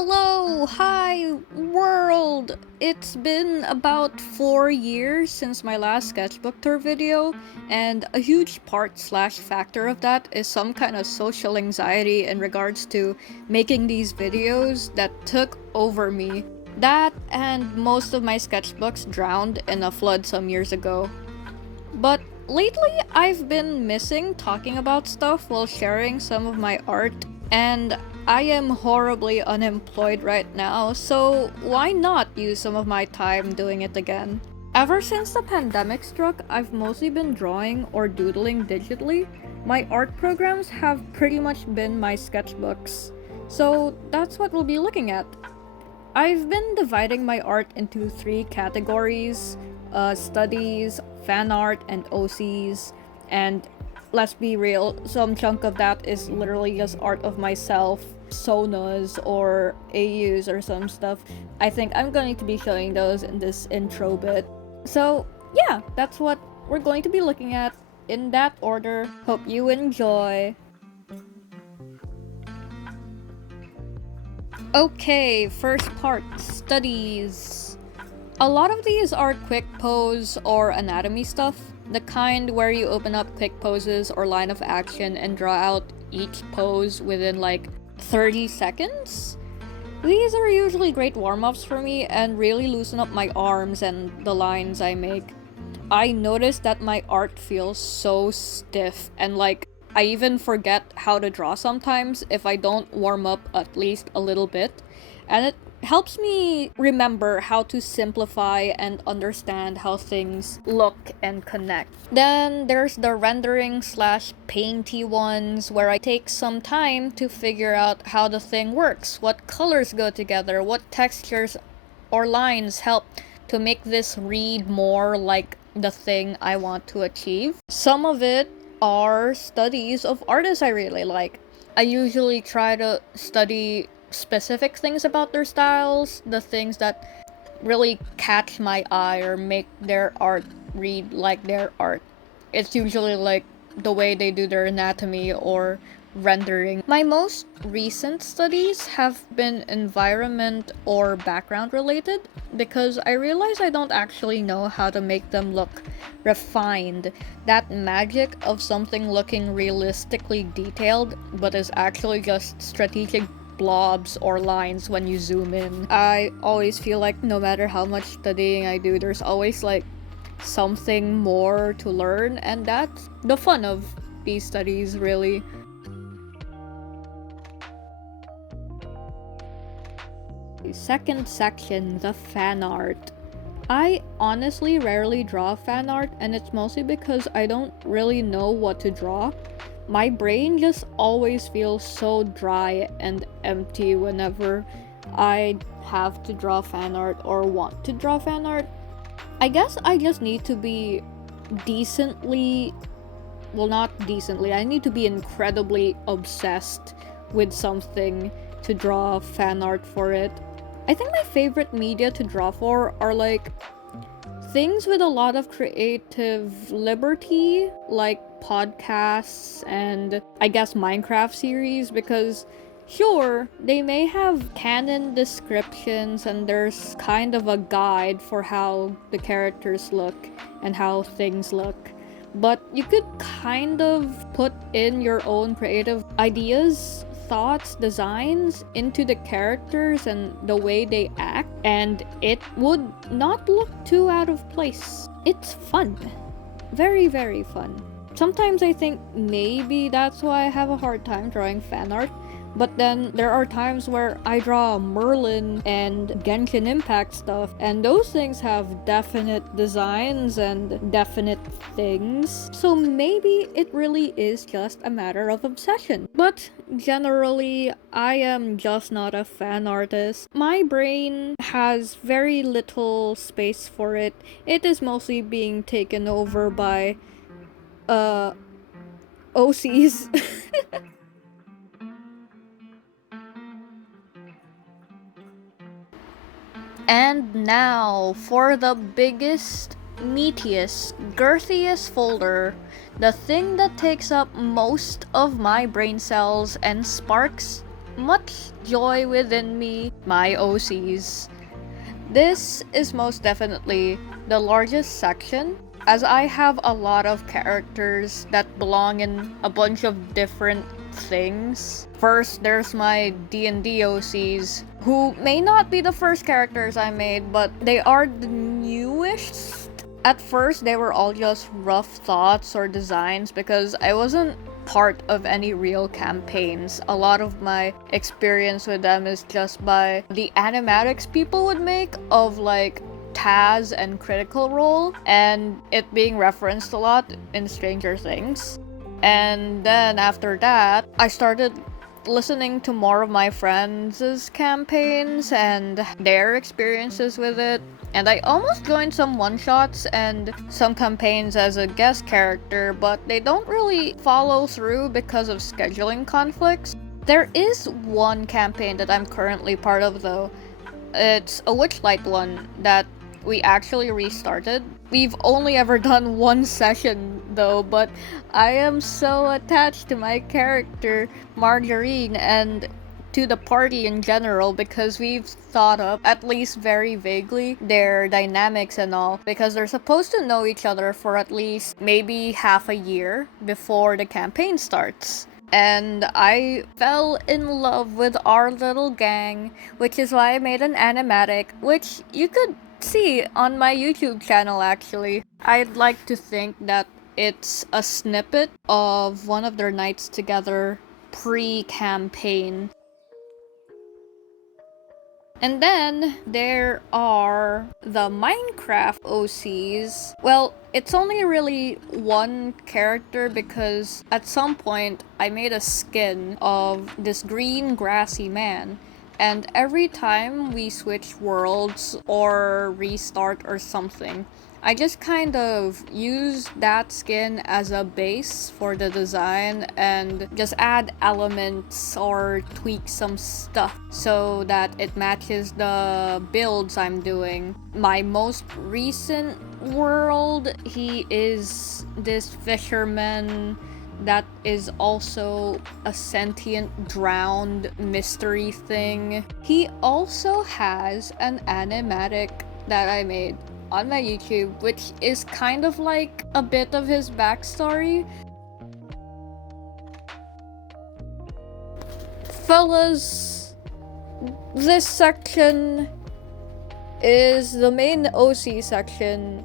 Hello, hi world! It's been about 4 years since my last sketchbook tour video, and a huge part/factor of that is some kind of social anxiety in regards to making these videos that took over me. That and most of my sketchbooks drowned in a flood some years ago. But lately, I've been missing talking about stuff while sharing some of my art, and I am horribly unemployed right now, so why not use some of my time doing it again? Ever since the pandemic struck, I've mostly been drawing or doodling digitally. My art programs have pretty much been my sketchbooks, so that's what we'll be looking at. I've been dividing my art into 3 categories: studies, fan art, and OCs. And let's be real, some chunk of that is literally just art of myself, Sonas or AUs or some stuff. I think I'm going to be showing those in this intro bit. So yeah, that's what we're going to be looking at in that order. Hope you enjoy. Okay, first part, studies. A lot of these are quick pose or anatomy stuff, the kind where you open up quick poses or line of action and draw out each pose within like 30 seconds. These are usually great warm-ups for me and really loosen up my arms and the lines I make. I notice that my art feels so stiff and like I even forget how to draw sometimes if I don't warm up at least a little bit, and it helps me remember how to simplify and understand how things look and connect. Then there's the rendering/painty ones where I take some time to figure out how the thing works, what colors go together, what textures or lines help to make this read more like the thing I want to achieve. Some of it are studies of artists I really like. I usually try to study specific things about their styles, the things that really catch my eye or make their art read like their art. It's usually like the way they do their anatomy or rendering. My most recent studies have been environment or background related because I realize I don't actually know how to make them look refined. That magic of something looking realistically detailed but is actually just strategic blobs or lines when you zoom in. I always feel like no matter how much studying I do, there's always like something more to learn, and that's the fun of these studies, really. Second section, the fan art. I honestly rarely draw fan art, and it's mostly because I don't really know what to draw. My brain just always feels so dry and empty whenever I have to draw fan art or want to draw fan art. I guess I just need to be I need to be incredibly obsessed with something to draw fan art for it. I think my favorite media to draw for are like things with a lot of creative liberty, like podcasts and I guess Minecraft series, because sure, they may have canon descriptions and there's kind of a guide for how the characters look and how things look, but you could kind of put in your own creative ideas, thoughts, designs into the characters and the way they act, and it would not look too out of place. It's fun. Very, very fun. Sometimes I think maybe that's why I have a hard time drawing fan art, but then there are times where I draw Merlin and Genshin Impact stuff, and those things have definite designs and definite things, so maybe it really is just a matter of obsession. But generally, I am just not a fan artist. My brain has very little space for it. It is mostly being taken over by OCs. And now for the biggest, meatiest, girthiest folder, the thing that takes up most of my brain cells and sparks much joy within me, my OCs. This is most definitely the largest section, as I have a lot of characters that belong in a bunch of different things. First, there's my D&D OCs, who may not be the first characters I made, but they are the newest. At first, they were all just rough thoughts or designs because I wasn't part of any real campaigns. A lot of my experience with them is just by the animatics people would make of like Taz and Critical Role, and it being referenced a lot in Stranger Things. And then after that, I started listening to more of my friends' campaigns and their experiences with it. And I almost joined some one-shots and some campaigns as a guest character, but they don't really follow through because of scheduling conflicts. There is one campaign that I'm currently part of though. It's a Witchlight one that we actually restarted. We've only ever done one session though, but I am so attached to my character, Margarine, and to the party in general because we've thought up, at least very vaguely, their dynamics and all, because they're supposed to know each other for at least maybe half a year before the campaign starts. And I fell in love with our little gang, which is why I made an animatic, which you could see on my YouTube channel actually. I'd like to think that it's a snippet of one of their nights together pre-campaign. And then there are the Minecraft OCs. Well, it's only really one character because at some point I made a skin of this green grassy man. And every time we switch worlds or restart or something, I just kind of use that skin as a base for the design and just add elements or tweak some stuff so that it matches the builds I'm doing. My most recent world, he is this fisherman that is also a sentient drowned mystery thing. He also has an animatic that I made on my YouTube, which is kind of like a bit of his backstory. Fellas, this section is the main OC section,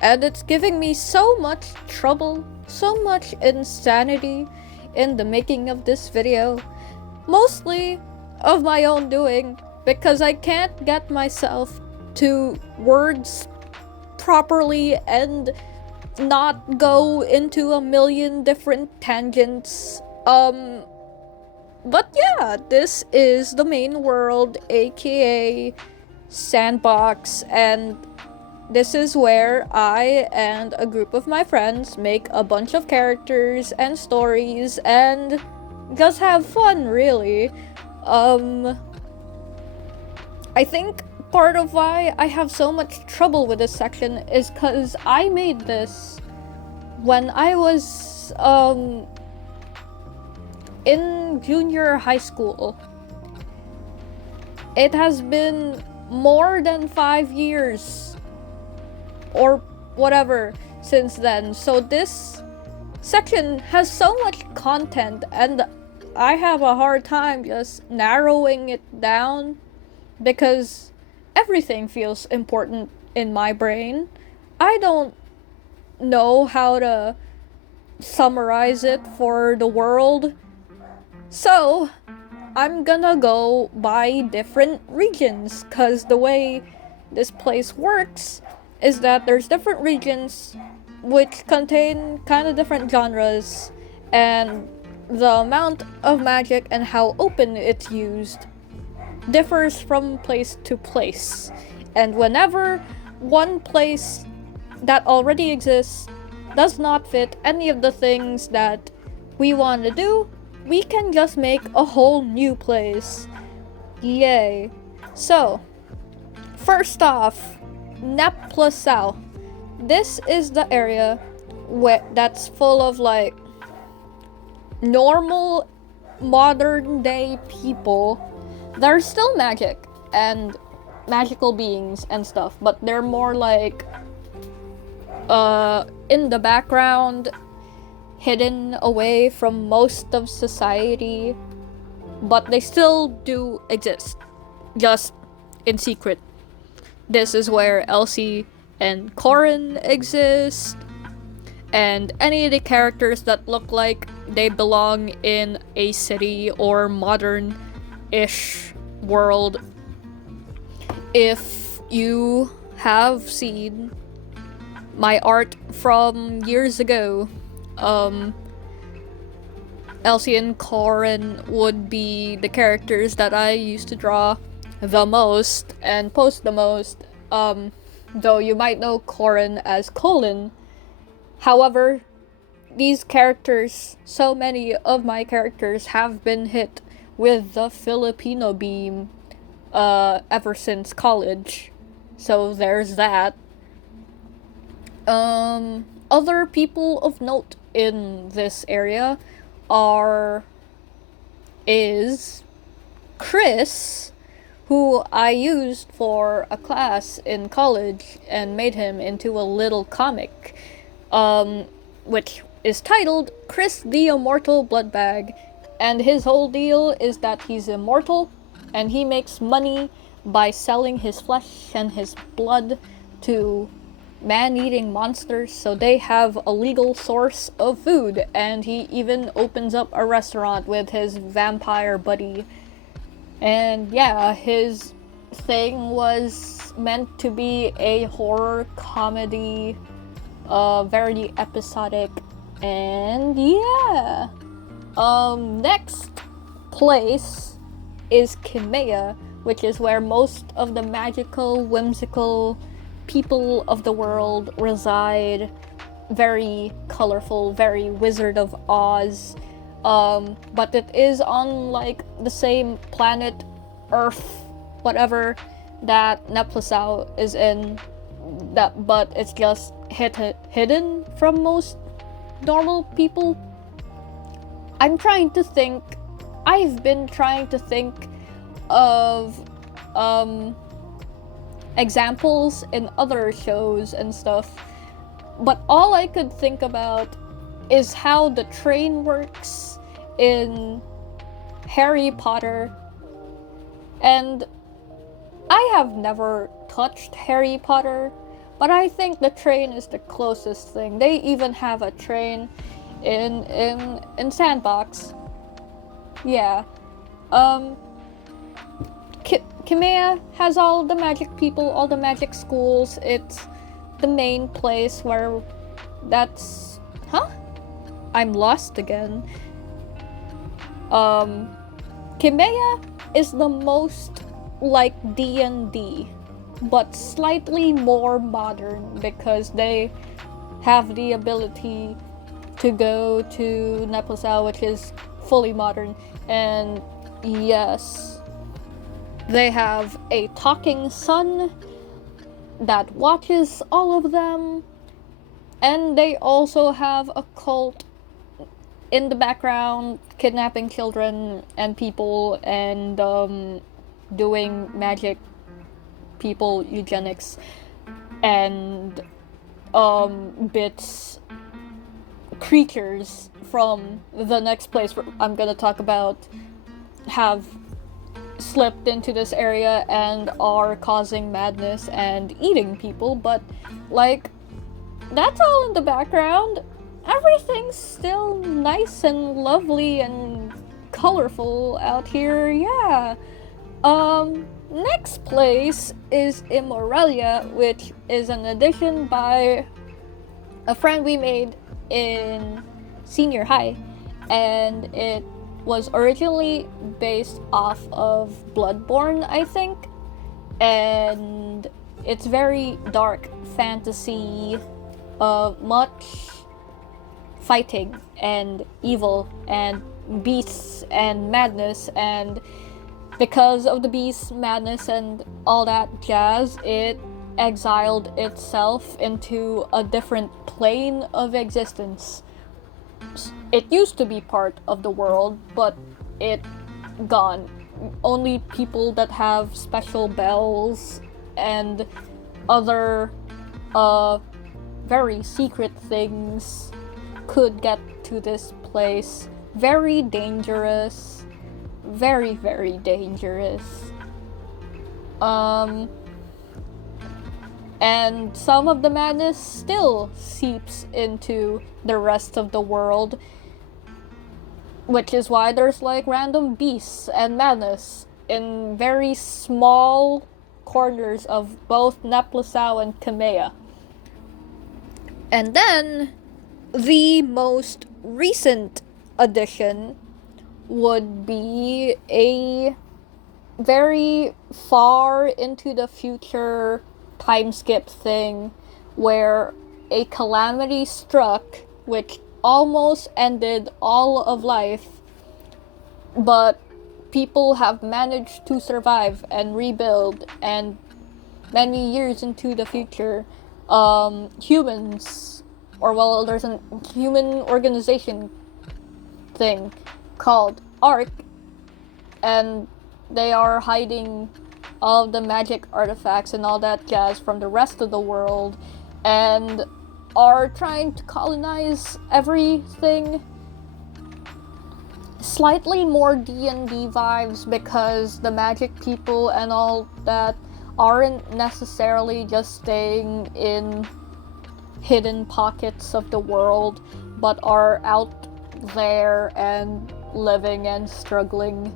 and it's giving me so much trouble, so much insanity in the making of this video. Mostly of my own doing, because I can't get myself to words properly and not go into a million different tangents. But yeah, this is the main world, aka Sandbox, and this is where I and a group of my friends make a bunch of characters and stories and just have fun, really. I think part of why I have so much trouble with this section is because I made this when I was in junior high school. It has been more than 5 years or whatever since then, so this section has so much content and I have a hard time just narrowing it down because everything feels important in my brain. I don't know how to summarize it for the world, so I'm gonna go by different regions, because the way this place works is that there's different regions which contain kind of different genres, and the amount of magic and how open it's used differs from place to place. And whenever one place that already exists does not fit any of the things that we want to do, we can just make a whole new place. Yay. So, first off, Nep plus South. This is the area that's full of like normal modern day people, they're still magic and magical beings and stuff, but they're more like in the background, hidden away from most of society, but they still do exist, just in secret. This is where Elsie and Corin exist, and any of the characters that look like they belong in a city or modern-ish world. If you have seen my art from years ago, Elsie and Corin would be the characters that I used to draw the most and post the most, though you might know Corin as Colin. However, these characters, so many of my characters have been hit with the Filipino beam ever since college. So there's that. Other people of note in this area is Chris, who I used for a class in college and made him into a little comic, which is titled Chris the Immortal Bloodbag, and his whole deal is that he's immortal and he makes money by selling his flesh and his blood to man-eating monsters, so they have a legal source of food, and he even opens up a restaurant with his vampire buddy. And yeah, his thing was meant to be a horror comedy, very episodic, and yeah. Next place is Kimea, which is where most of the magical, whimsical people of the world reside. Very colorful, very Wizard of Oz. But it is on like the same planet, Earth, whatever, that Neplesau is in. But it's just hidden from most normal people. I've been trying to think of examples in other shows and stuff, but all I could think about is how the train works in Harry Potter, and I have never touched Harry Potter, but I think the train is the closest thing. They even have a train in Sandbox. Yeah. Kimea has all the magic people, all the magic schools. It's the main place where that's... Huh? I'm lost again. Kimea is the most like D&D, but slightly more modern because they have the ability to go to Neplesau, which is fully modern, and yes, they have a talking sun that watches all of them, and they also have a cult in the background kidnapping children and people and doing magic people eugenics and bits creatures from the next place I'm gonna talk about have slipped into this area and are causing madness and eating people, but like that's all in the background. Everything's still nice and lovely and colorful out here. Yeah. Next place is Immorelia, which is an addition by a friend we made in senior high, and it was originally based off of Bloodborne, I think, and it's very dark fantasy, much fighting and evil and beasts and madness, and because of the beasts, madness, and all that jazz, it exiled itself into a different plane of existence. It used to be part of the world, but it gone. Only people that have special bells and other very secret things could get to this place. Very dangerous. Very, very dangerous. And some of the madness still seeps into the rest of the world, which is why there's like random beasts and madness in very small corners of both Neplesau and Kamea. And then the most recent addition would be a very far into the future time skip thing where a calamity struck which almost ended all of life, but people have managed to survive and rebuild, and many years into the future, humans, or well, there's a human organization thing called ARC, and they are hiding all the magic artifacts and all that jazz from the rest of the world, and are trying to colonize everything. Slightly more D&D vibes because the magic people and all that aren't necessarily just staying in hidden pockets of the world, but are out there and living and struggling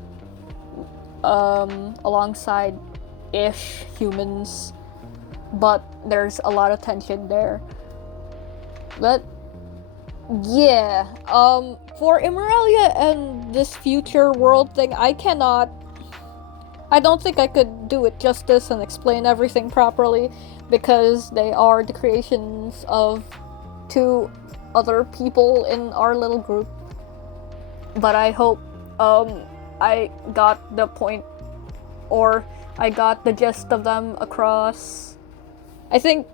alongside ish humans, but there's a lot of tension there. But yeah, for Immeralia and this future world thing, I don't think I could do it justice and explain everything properly, because they are the creations of two other people in our little group. But I hope I got the point, or I got the gist of them across. I think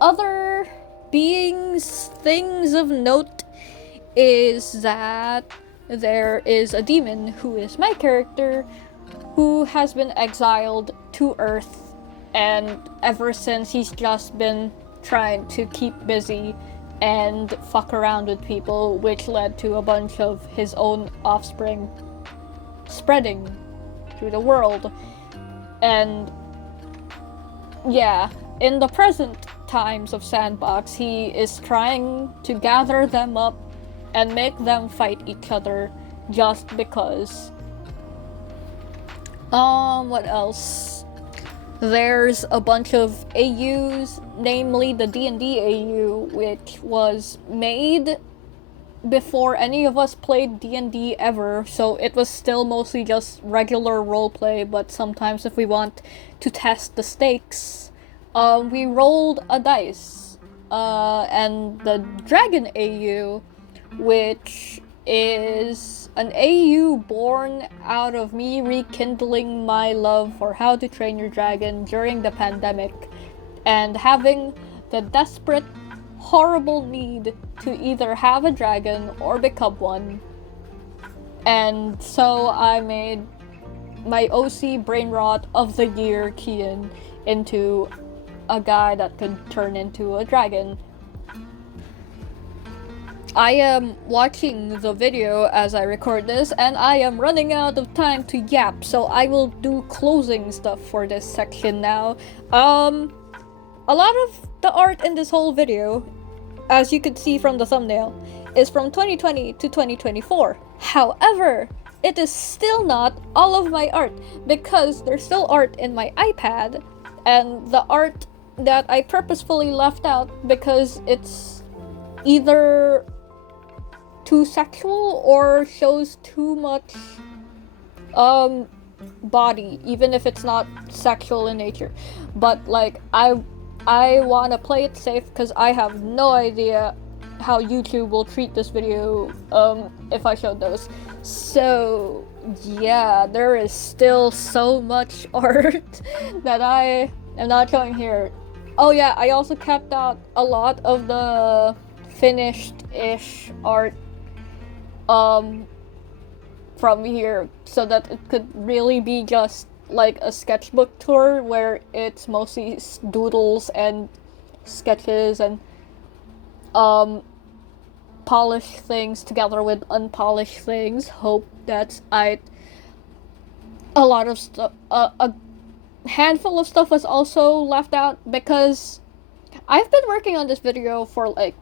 other things of note is that there is a demon who is my character who has been exiled to Earth, and ever since he's just been trying to keep busy and fuck around with people, which led to a bunch of his own offspring spreading through the world. And yeah, in the present times of Sandbox, he is trying to gather them up and make them fight each other just because. What else? There's a bunch of AUs, namely the D&D AU, which was made before any of us played D&D ever, so it was still mostly just regular roleplay, but sometimes if we want to test the stakes, we rolled a dice. And the Dragon AU, which is an AU born out of me rekindling my love for How to Train Your Dragon during the pandemic, and having the desperate, horrible need to either have a dragon or become one. And so I made my OC brain rot of the year, Kian, into a guy that could turn into a dragon. I am watching the video as I record this, and I am running out of time to yap, so I will do closing stuff for this section now. A lot of the art in this whole video, as you could see from the thumbnail, is from 2020 to 2024. However, it is still not all of my art, because there's still art in my iPad, and the art that I purposefully left out because it's either too sexual or shows too much body, even if it's not sexual in nature. But like, I want to play it safe because I have no idea how YouTube will treat this video if I showed those. So yeah, there is still so much art that I am not showing here. Oh yeah, I also kept out a lot of the finished-ish art from here so that it could really be just like a sketchbook tour where it's mostly doodles and sketches and polished things together with unpolished things. Hope that a lot of stuff, a handful of stuff was also left out because I've been working on this video for like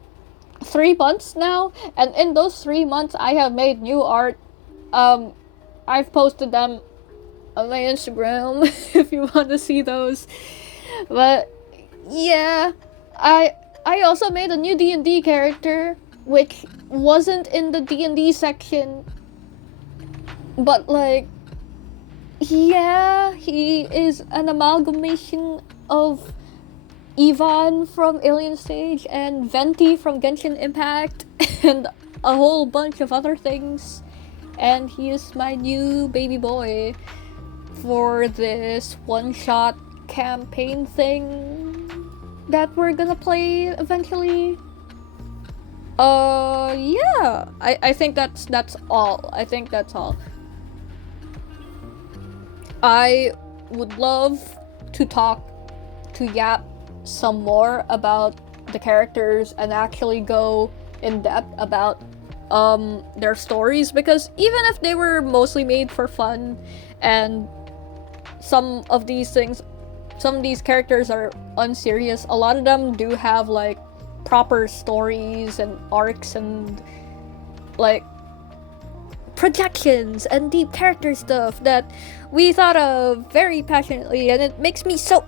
3 months now, and in those 3 months I have made new art. I've posted them on my Instagram if you want to see those. But yeah, I also made a new D&D character which wasn't in the D&D section. But like, yeah, he is an amalgamation of Ivan from Alien Stage and Venti from Genshin Impact and a whole bunch of other things. And he is my new baby boy for this one-shot campaign thing that we're gonna play eventually. Yeah, I think that's all. I think that's all. I would love to talk to Yap some more about the characters and actually go in depth about their stories, because even if they were mostly made for fun and some of these characters are unserious, a lot of them do have like proper stories and arcs and like projections and deep character stuff that we thought of very passionately, and it makes me so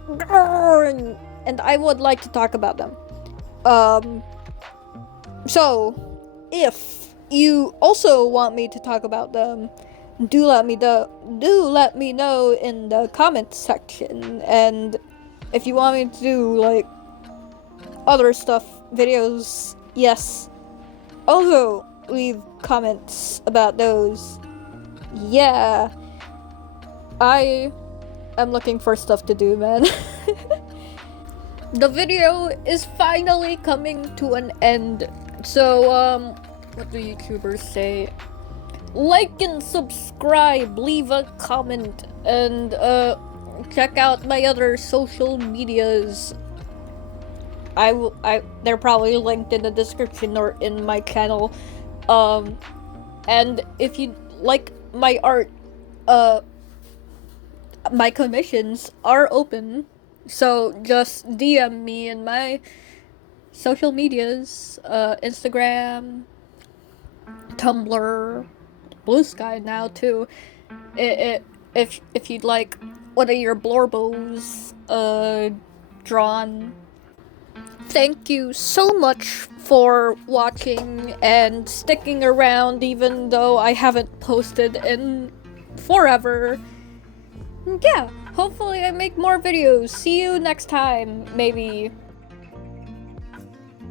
and I would like to talk about them. So if you also want me to talk about them, do let me know in the comments section. And if you want me to do like other stuff, videos, yes, also leave comments about those. Yeah, I am looking for stuff to do, man. The video is finally coming to an end. So, what do YouTubers say? Like and subscribe, leave a comment, and check out my other social medias. They're probably linked in the description or in my channel. And if you like my art, my commissions are open. So just DM me in my social medias, Instagram, Tumblr, Bluesky now too. If you'd like one of your blorbos drawn. Thank you so much for watching and sticking around even though I haven't posted in forever. Yeah, hopefully I make more videos. See you next time, maybe.